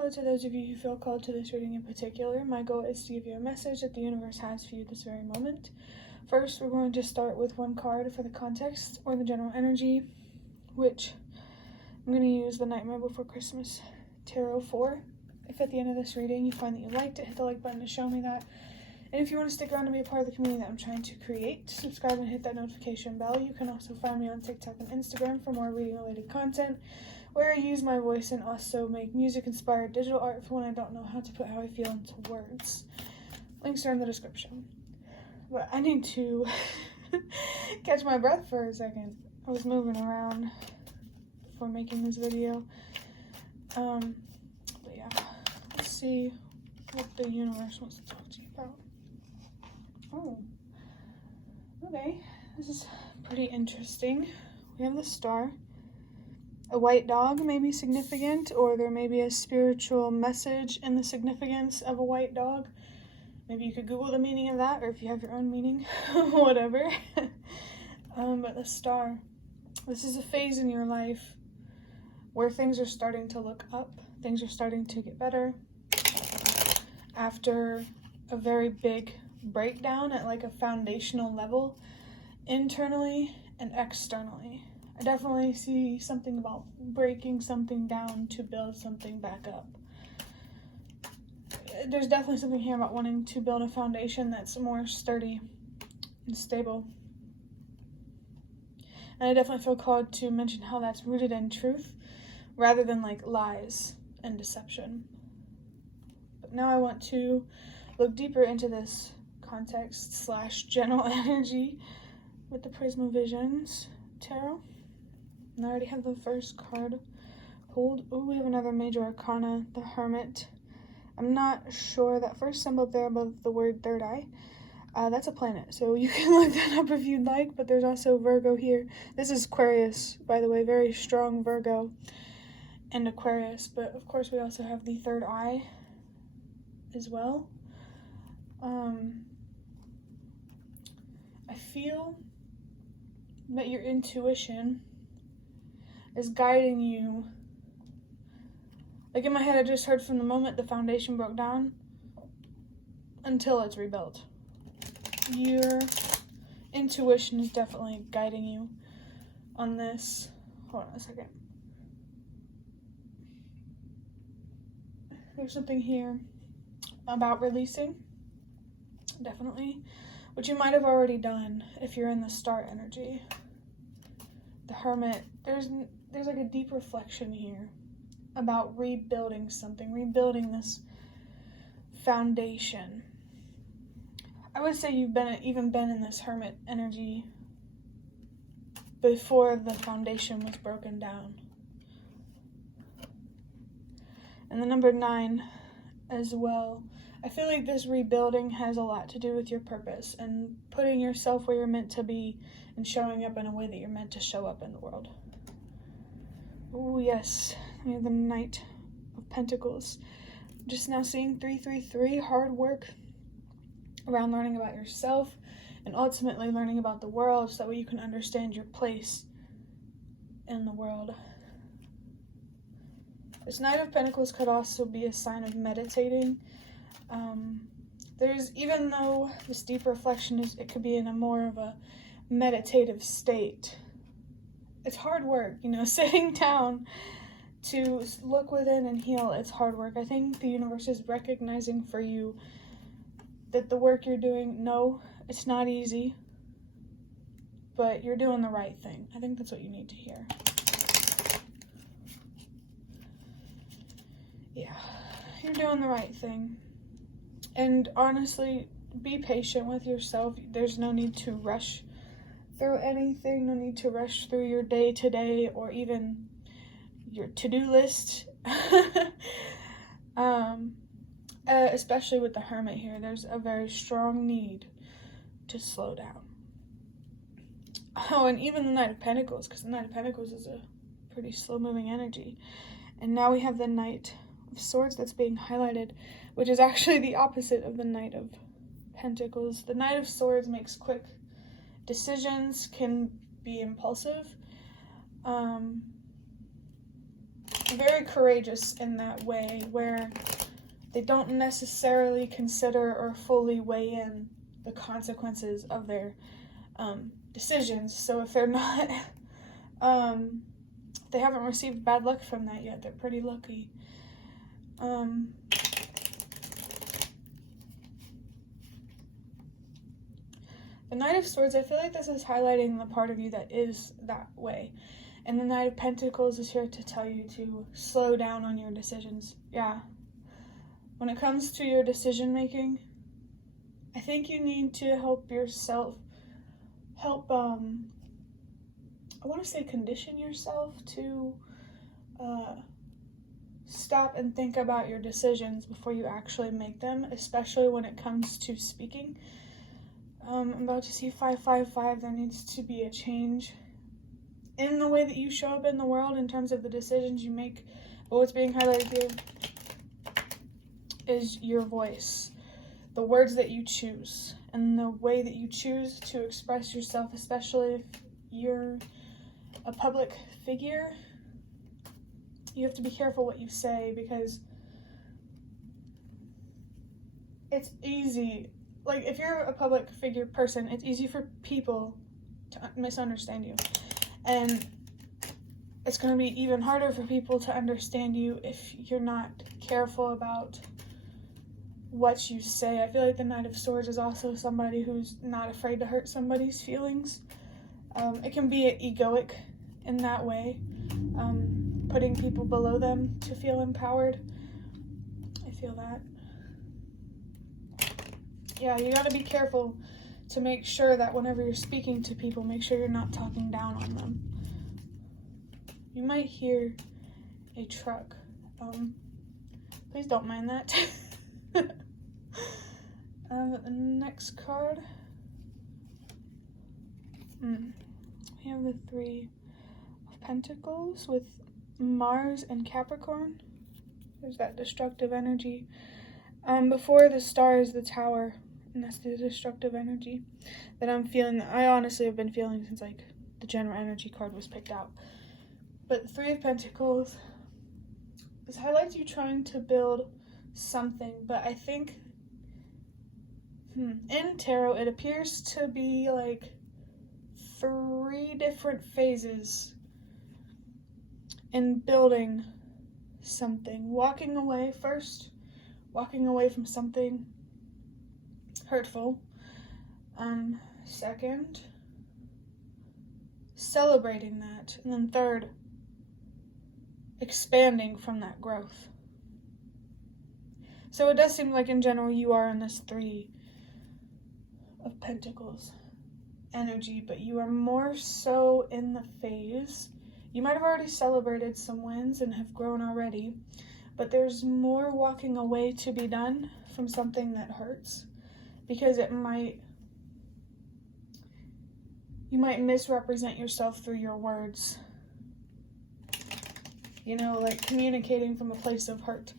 Hello to those of you who feel called to this reading in particular. My goal is to give you a message that the universe has for you this very moment. First, we're going to start with one card for the context or the general energy, which I'm going to use the Nightmare Before Christmas Tarot for. If at the end of this reading you find that you liked it, hit the like button to show me that. And if you want to stick around to be a part of the community that I'm trying to create, subscribe and hit that notification bell. You can also find me on TikTok and Instagram for more reading-related content, where I use my voice and also make music-inspired digital art for when I don't know how to put how I feel into words. Links are in the description. But I need to catch my breath for a second. I was moving around before making this video. But yeah, let's see what the universe wants to talk to you about. Oh, okay. This is pretty interesting. We have the Star. A white dog may be significant, or there may be a spiritual message in the significance of a white dog. Maybe you could Google the meaning of that, or if you have your own meaning, whatever. But the Star. This is a phase in your life where things are starting to look up. Things are starting to get better. After a very big breakdown at like a foundational level, internally and externally. I definitely see something about breaking something down to build something back up. There's definitely something here about wanting to build a foundation that's more sturdy and stable. And I definitely feel called to mention how that's rooted in truth rather than like lies and deception. But now I want to look deeper into this context / general energy with the Prisma Visions Tarot. And I already have the first card pulled. Oh, we have another major arcana, the Hermit. I'm not sure, that first symbol up there above the word third eye, that's a planet, so you can look that up if you'd like. But there's also Virgo here. This is Aquarius, by the way, very strong Virgo and Aquarius. But of course we also have the third eye as well. I feel that your intuition is guiding you. Like in my head, I just heard from the moment the foundation broke down until it's rebuilt. Your intuition is definitely guiding you on this. Hold on a second. There's something here about releasing, definitely, which you might have already done if you're in the Star energy. The Hermit, there's like a deep reflection here about rebuilding something, rebuilding this foundation. I would say you've even been in this Hermit energy before the foundation was broken down. And the number 9 as well. I feel like this rebuilding has a lot to do with your purpose and putting yourself where you're meant to be and showing up in a way that you're meant to show up in the world. Oh yes, we have the Knight of Pentacles. Just now seeing 333, hard work around learning about yourself and ultimately learning about the world so that way you can understand your place in the world. This Knight of Pentacles could also be a sign of meditating. Even though this deep reflection it could be in a more of a meditative state. It's hard work, sitting down to look within and heal. It's hard work. I think the universe is recognizing for you that the work you're doing, no, it's not easy, but you're doing the right thing. I think that's what you need to hear. Yeah, you're doing the right thing. And honestly, be patient with yourself. There's no need to rush through anything, no need to rush through your day-to-day or even your to-do list. Especially with the Hermit here, there's a very strong need to slow down. Oh, and even the Knight of Pentacles, because the Knight of Pentacles is a pretty slow-moving energy. And now we have the Knight of Swords that's being highlighted, which is actually the opposite of the Knight of Pentacles. The Knight of Swords makes quick decisions, can be impulsive, very courageous in that way, where they don't necessarily consider or fully weigh in the consequences of their decisions. So if they're not, they haven't received bad luck from that yet, they're pretty lucky. The Knight of Swords, I feel like this is highlighting the part of you that is that way. And the Knight of Pentacles is here to tell you to slow down on your decisions. Yeah. When it comes to your decision making, I think you need to help yourself, I want to say condition yourself to stop and think about your decisions before you actually make them, especially when it comes to speaking. I'm about to see 555. There needs to be a change in the way that you show up in the world in terms of the decisions you make. But what's being highlighted here is your voice, the words that you choose, and the way that you choose to express yourself, especially if you're a public figure. You have to be careful what you say, because it's easy. Like, if you're a public figure person, it's easy for people to misunderstand you. And it's going to be even harder for people to understand you if you're not careful about what you say. I feel like the Knight of Swords is also somebody who's not afraid to hurt somebody's feelings. It can be egoic in that way, putting people below them to feel empowered. I feel that. Yeah, you gotta be careful to make sure that whenever you're speaking to people, make sure you're not talking down on them. You might hear a truck. Please don't mind that. The next card. We have the Three of Pentacles with Mars and Capricorn. There's that destructive energy. Before the Star is the Tower. And that's the destructive energy that I'm feeling. I honestly have been feeling since, like, the general energy card was picked out. But the Three of Pentacles, this highlights you trying to build something. But I think, in tarot, it appears to be, like, 3 different phases in building something. Walking away first. Walking away from something hurtful. Second, celebrating that. And then third, expanding from that growth. So it does seem like in general you are in this Three of Pentacles energy, but you are more so in the phase. You might have already celebrated some wins and have grown already, but there's more walking away to be done from something that hurts. Because you might misrepresent yourself through your words. You know, like communicating from a place of hurt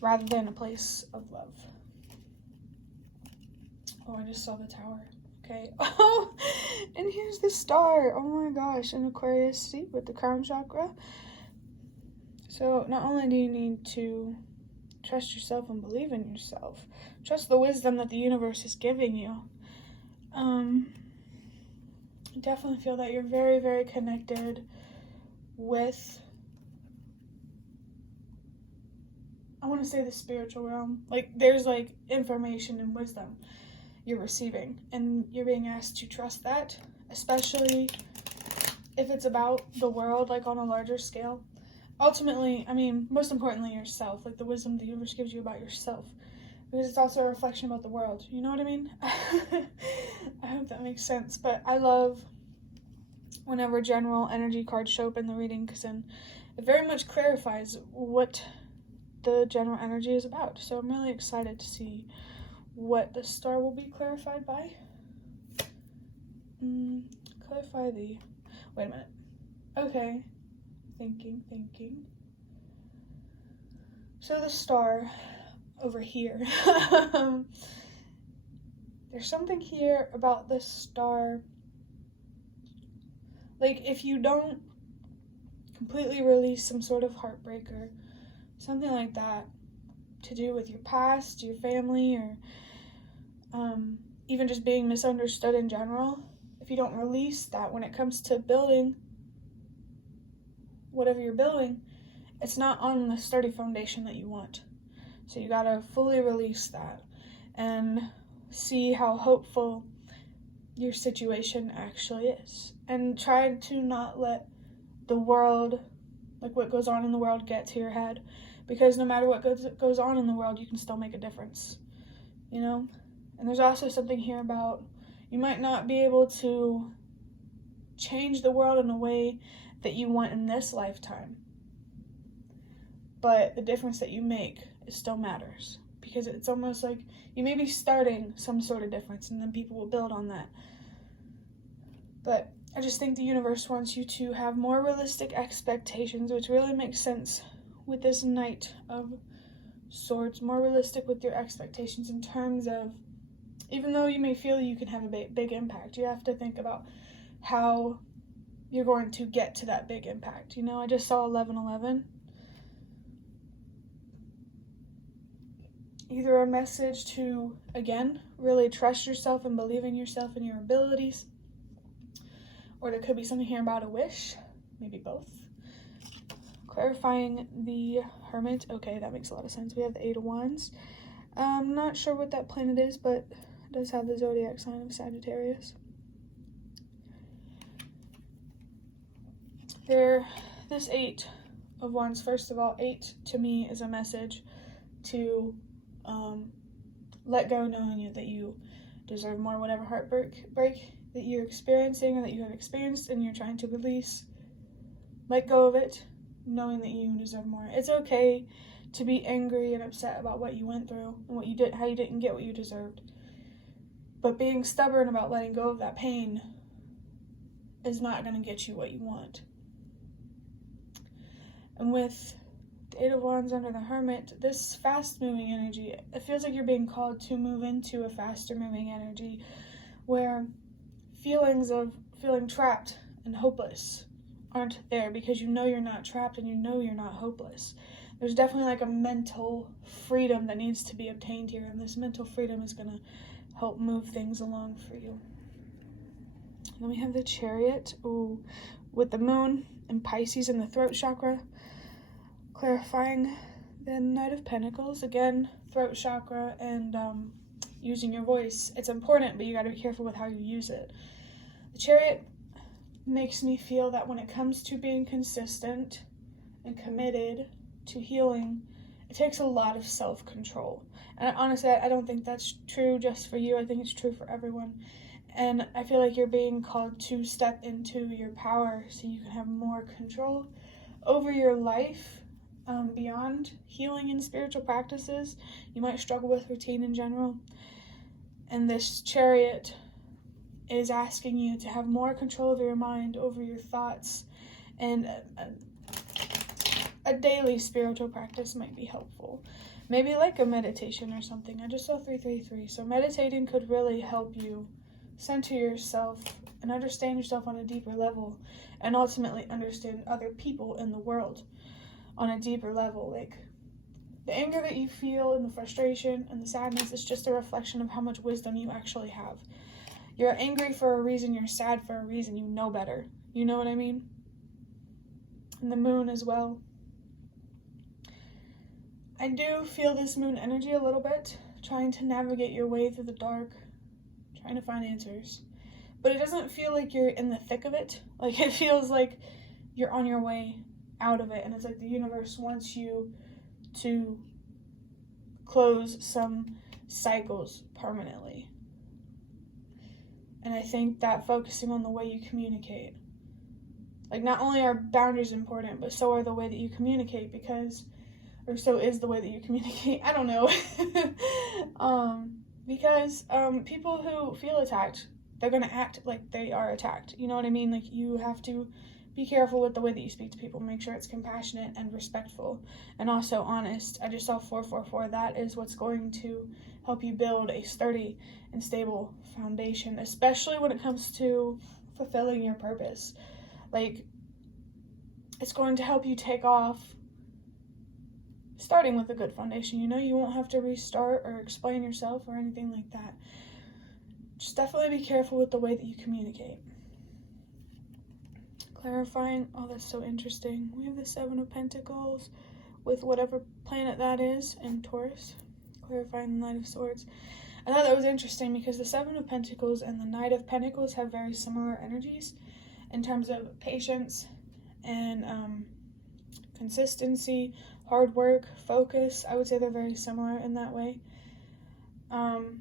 rather than a place of love. Oh, I just saw the Tower. Okay. Oh, and here's the Star. Oh my gosh, an Aquarius seat with the crown chakra. So not only do you need to trust yourself and believe in yourself, trust the wisdom that the universe is giving you. I definitely feel that you're very, very connected with, I want to say, the spiritual realm. Like, there's, like, information and wisdom you're receiving, and you're being asked to trust that, especially if it's about the world, like, on a larger scale. Ultimately, I mean, most importantly, yourself, like the wisdom the universe gives you about yourself, because it's also a reflection about the world. You know what I mean? I hope that makes sense. But I love whenever general energy cards show up in the reading, because then it very much clarifies what the general energy is about. So I'm really excited to see what the Star will be clarified by. Clarify the... Wait a minute. Okay. Thinking. So the Star over here. There's something here about the Star. Like, if you don't completely release some sort of heartbreak or something like that to do with your past, your family, or even just being misunderstood in general. If you don't release that when it comes to building whatever you're building, it's not on the sturdy foundation that you want. So you gotta fully release that and see how hopeful your situation actually is. And try to not let the world, like what goes on in the world, get to your head. Because no matter what goes on in the world, you can still make a difference, you know? And there's also something here about you might not be able to change the world in a way that you want in this lifetime. But the difference that you make, it still matters. Because it's almost like you may be starting some sort of difference and then people will build on that. But I just think the universe wants you to have more realistic expectations, which really makes sense with this Knight of Swords. More realistic with your expectations in terms of, even though you may feel you can have a big impact, you have to think about how you're going to get to that big impact. You know, I just saw 1111. Either a message to, again, really trust yourself and believe in yourself and your abilities, or there could be something here about a wish, maybe both. Clarifying the Hermit, okay, that makes a lot of sense. We have the Eight of Wands. I'm not sure what that planet is, but it does have the zodiac sign of Sagittarius. This Eight of Wands, first of all, 8 to me is a message to let go, knowing that you deserve more, whatever heartbreak that you're experiencing or that you have experienced and you're trying to release. Let go of it, knowing that you deserve more. It's okay to be angry and upset about what you went through and what you did, how you didn't get what you deserved. But being stubborn about letting go of that pain is not going to get you what you want. And with the Eight of Wands under the Hermit, this fast-moving energy, it feels like you're being called to move into a faster-moving energy where feelings of feeling trapped and hopeless aren't there, because you know you're not trapped and you know you're not hopeless. There's definitely like a mental freedom that needs to be obtained here, and this mental freedom is going to help move things along for you. Then we have the Chariot, with the Moon and Pisces in the throat chakra, clarifying the Knight of Pentacles. Again, throat chakra and using your voice. It's important, but you got to be careful with how you use it. The Chariot makes me feel that when it comes to being consistent and committed to healing, it takes a lot of self-control. And honestly, I don't think that's true just for you. I think it's true for everyone. And I feel like you're being called to step into your power so you can have more control over your life. Beyond healing and spiritual practices, you might struggle with routine in general. And this Chariot is asking you to have more control over your mind, over your thoughts, and a daily spiritual practice might be helpful. Maybe like a meditation or something. I just saw 333. So meditating could really help you center yourself and understand yourself on a deeper level, and ultimately understand other people in the world on a deeper level. Like, the anger that you feel and the frustration and the sadness is just a reflection of how much wisdom you actually have. You're angry for a reason, you're sad for a reason, you know better. You know what I mean? And the Moon as well. I do feel this Moon energy a little bit, trying to navigate your way through the dark, trying to find answers. But it doesn't feel like you're in the thick of it. Like, it feels like you're on your way out of it, and it's like the universe wants you to close some cycles permanently. And I think that focusing on the way you communicate, like, not only are boundaries important, but so are the way that you communicate, because, or so is the way that you communicate, I don't know. Because people who feel attacked, they're going to act like they are attacked. You know what I mean? Like, you have to be careful with the way that you speak to people. Make sure it's compassionate and respectful, and also honest. I just saw 444. That is what's going to help you build a sturdy and stable foundation, especially when it comes to fulfilling your purpose. Like, it's going to help you take off starting with a good foundation. You won't have to restart or explain yourself or anything like that. Just definitely be careful with the way that you communicate. Clarifying, oh, that's so interesting. We have the Seven of Pentacles with whatever planet that is in Taurus. Clarifying the Knight of Swords. I thought that was interesting because the Seven of Pentacles and the Knight of Pentacles have very similar energies in terms of patience and consistency, hard work, focus. I would say they're very similar in that way. And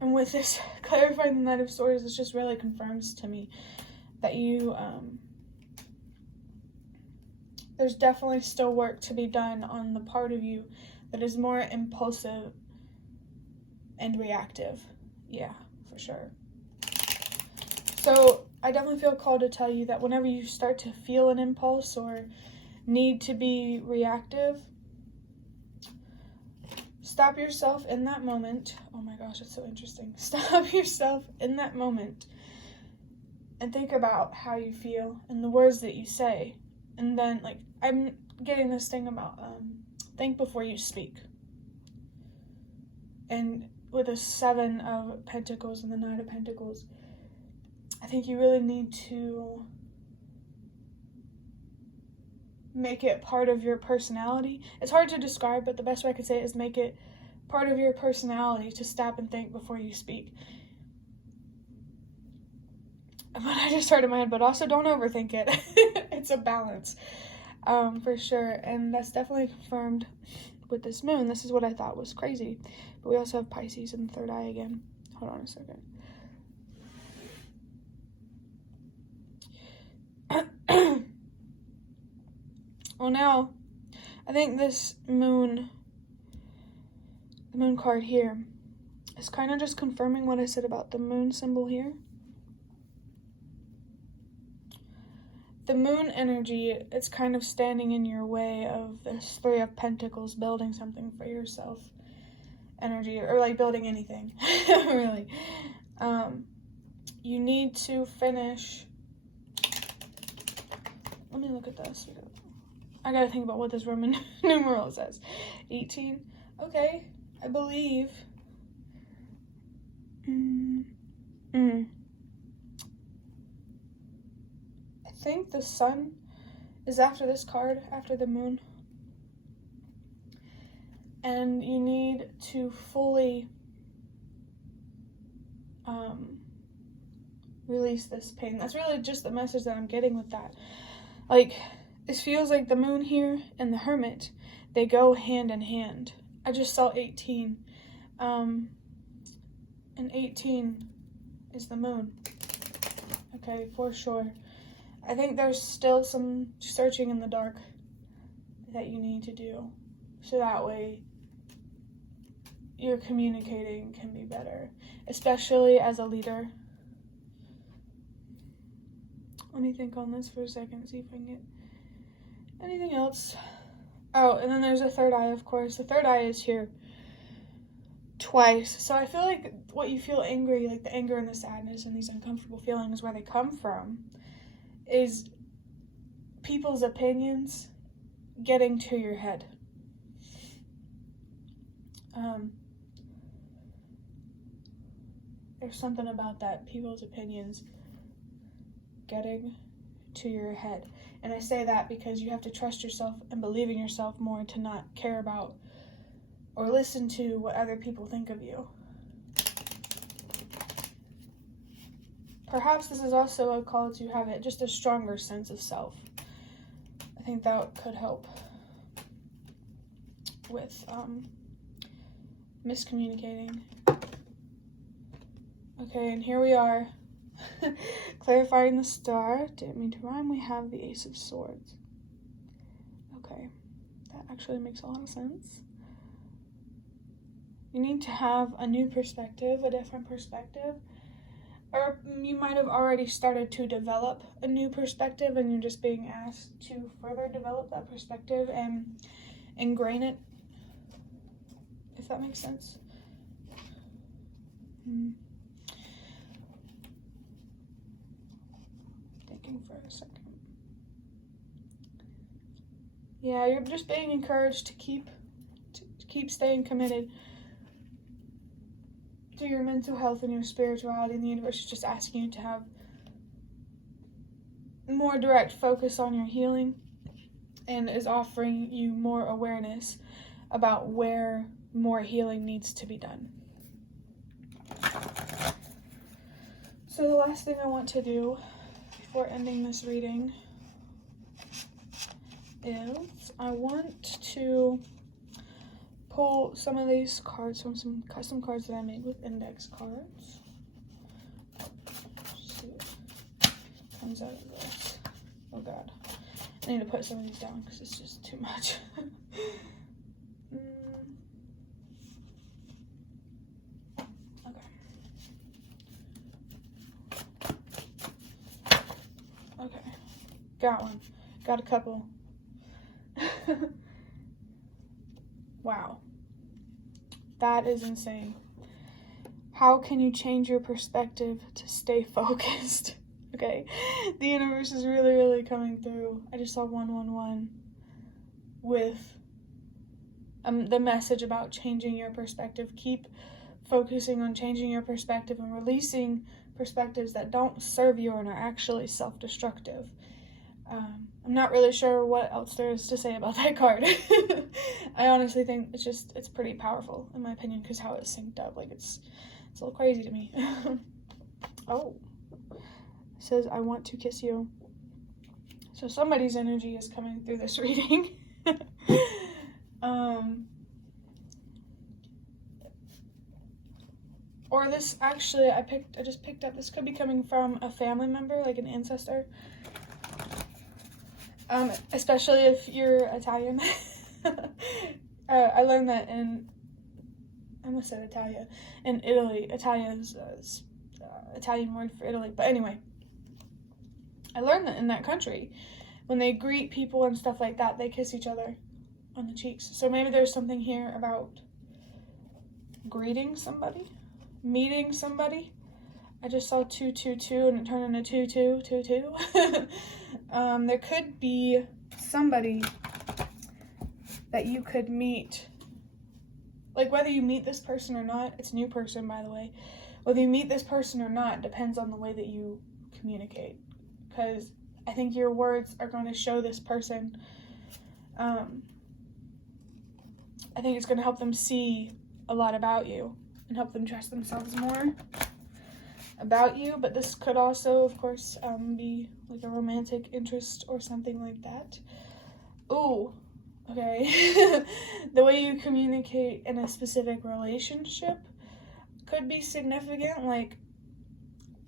with this clarifying the Knight of Swords, it just really confirms to me that there's definitely still work to be done on the part of you that is more impulsive and reactive. Yeah, for sure. So I definitely feel called to tell you that whenever you start to feel an impulse or need to be reactive, stop yourself in that moment. Oh my gosh, it's so interesting. Stop yourself in that moment and think about how you feel and the words that you say. And then, like, I'm getting this thing about think before you speak. And with the Seven of Pentacles and the Knight of Pentacles, I think you really need to make it part of your personality. It's hard to describe, but the best way I could say it is make it part of your personality to stop and think before you speak. But I just heard in my head, but also don't overthink it. It's a balance, for sure. And that's definitely confirmed with this moon. This is what I thought was crazy. But we also have Pisces in the third eye again. Hold on a second. Well, now, I think this moon, the moon card here, is kind of just confirming what I said about the moon symbol here. The moon energy, it's kind of standing in your way of this Three of Pentacles, building something for yourself energy, or like building anything, really. You need to finish. Let me look at this. I gotta think about what this Roman numeral says. 18. Okay, I believe. I think the sun is after this card, after the moon. And you need to fully release this pain. That's really just the message that I'm getting with that. Like, this feels like the moon here and the Hermit, they go hand in hand. I just saw 18. And 18 is the moon. Okay, for sure. I think there's still some searching in the dark that you need to do. So that way your communicating can be better, especially as a leader. Let me think on this for a second, see if I can get anything else. Oh, and then there's a third eye, of course. The third eye is here twice. So I feel like what you feel angry, like the anger and the sadness and these uncomfortable feelings, where they come from is people's opinions getting to your head. There's something about that, people's opinions getting to your head. And I say that because you have to trust yourself and believe in yourself more to not care about or listen to what other people think of you. Perhaps this is also a call to have it just a stronger sense of self. I think that could help with miscommunicating. Okay, and here we are. Clarifying the star. Didn't mean to rhyme. We have the Ace of Swords. Okay, that actually makes a lot of sense. You need to have a new perspective, a different perspective. Or you might have already started to develop a new perspective and you're just being asked to further develop that perspective and ingrain it, if that makes sense. Thinking for a second. Yeah, you're just being encouraged to keep staying committed to your mental health and your spirituality, and the universe is just asking you to have more direct focus on your healing and is offering you more awareness about where more healing needs to be done. So the last thing I want to do before ending this reading is I want to pull some of these cards from some custom cards that I made with index cards. Let's see what comes out of this. Oh god. I need to put some of these down because it's just too much. Okay. Got one. Got a couple. Wow. That is insane. How can you change your perspective to stay focused? Okay. The universe is really, really coming through. I just saw 111 with the message about changing your perspective. Keep focusing on changing your perspective and releasing perspectives that don't serve you and are actually self-destructive. I'm not really sure what else there is to say about that card. I honestly think it's pretty powerful in my opinion because how it's synced up. Like it's a little crazy to me. Oh, it says I want to kiss you. So somebody's energy is coming through this reading. Or this actually I just picked up, this could be coming from a family member, like an ancestor. Especially if you're Italian. I learned that I almost said Italia. In Italy, Italia is Italian word for Italy. But anyway, I learned that in that country, when they greet people and stuff like that, they kiss each other on the cheeks. So maybe there's something here about greeting somebody, meeting somebody. I just saw 222 and it turned into 2222. There could be somebody that you could meet. Like whether you meet this person or not, it's a new person by the way. Whether you meet this person or not depends on the way that you communicate. Because I think your words are going to show this person. I think it's going to help them see a lot about you and help them trust themselves more about you. But this could also, of course, be like a romantic interest or something like that. Ooh, okay. The way you communicate in a specific relationship could be significant. Like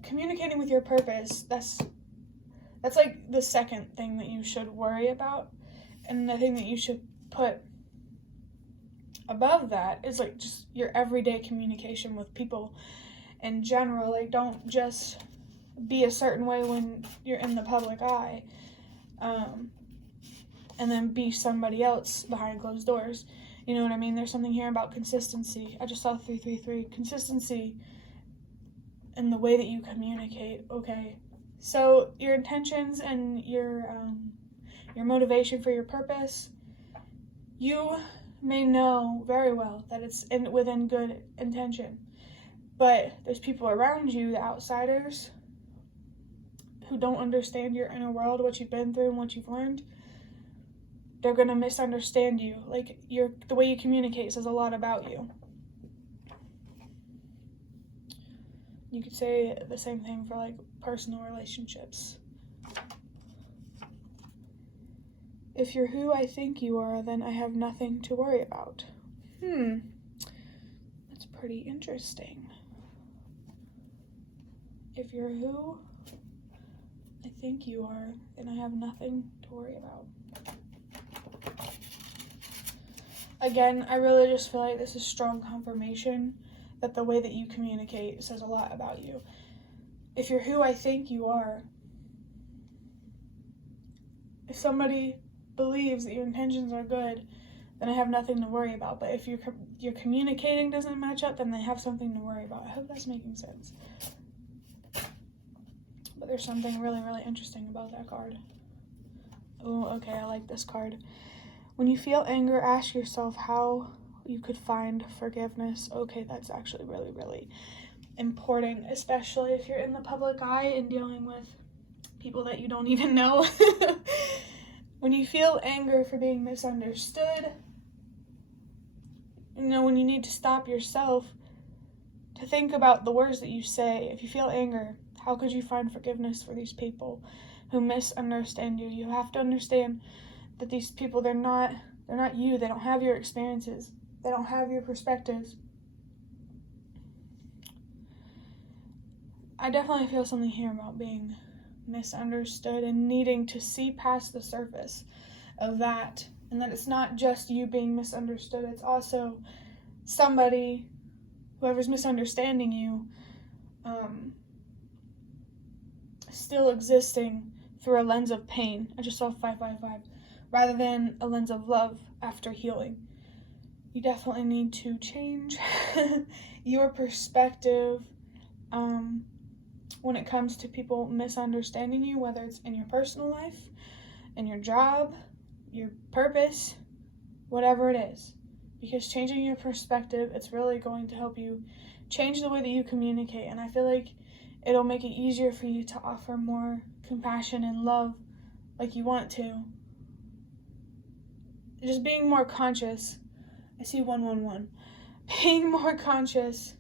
communicating with your purpose, that's like the second thing that you should worry about. And the thing that you should put above that is like just your everyday communication with people in general. Like don't just be a certain way when you're in the public eye, and then be somebody else behind closed doors. You know what I mean? There's something here about consistency. I just saw 333. Consistency in the way that you communicate. Okay, so your intentions and your motivation for your purpose, you may know very well that it's within good intention. But there's people around you, the outsiders, who don't understand your inner world, what you've been through and what you've learned. They're going to misunderstand you. Like the way you communicate says a lot about you. You could say the same thing for like personal relationships. If you're who I think you are, then I have nothing to worry about. That's pretty interesting. If you're who I think you are, then I have nothing to worry about. Again, I really just feel like this is strong confirmation that the way that you communicate says a lot about you. If you're who I think you are, if somebody believes that your intentions are good, then I have nothing to worry about. But if your communicating doesn't match up, then they have something to worry about. I hope that's making sense. But there's something really, really interesting about that card. Oh, okay, I like this card. When you feel anger, ask yourself how you could find forgiveness. Okay, that's actually really, really important, especially if you're in the public eye and dealing with people that you don't even know. When you feel anger for being misunderstood, when you need to stop yourself to think about the words that you say. If you feel anger, how could you find forgiveness for these people who misunderstand you? You have to understand that these people, they're not you. They don't have your experiences. They don't have your perspectives. I definitely feel something here about being misunderstood and needing to see past the surface of that, and that it's not just you being misunderstood, it's also somebody, whoever's misunderstanding you, still existing through a lens of pain. I just saw 555, rather than a lens of love after healing. You definitely need to change your perspective when it comes to people misunderstanding you, whether it's in your personal life, in your job, your purpose, whatever it is. Because changing your perspective, it's really going to help you change the way that you communicate. And I feel like it'll make it easier for you to offer more compassion and love like you want to. Just being more conscious. I see 111. Being more conscious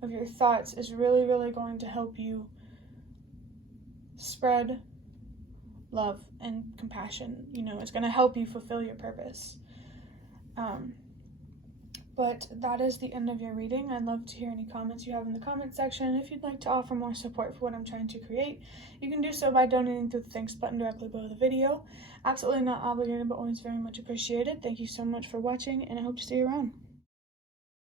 of your thoughts is really, really going to help you spread love and compassion. It's going to help you fulfill your purpose. But that is the end of your reading. I'd love to hear any comments you have in the comment section. If you'd like to offer more support for what I'm trying to create, you can do so by donating through the thanks button directly below the video. Absolutely not obligated, but always very much appreciated. Thank you so much for watching, and I hope to see you around.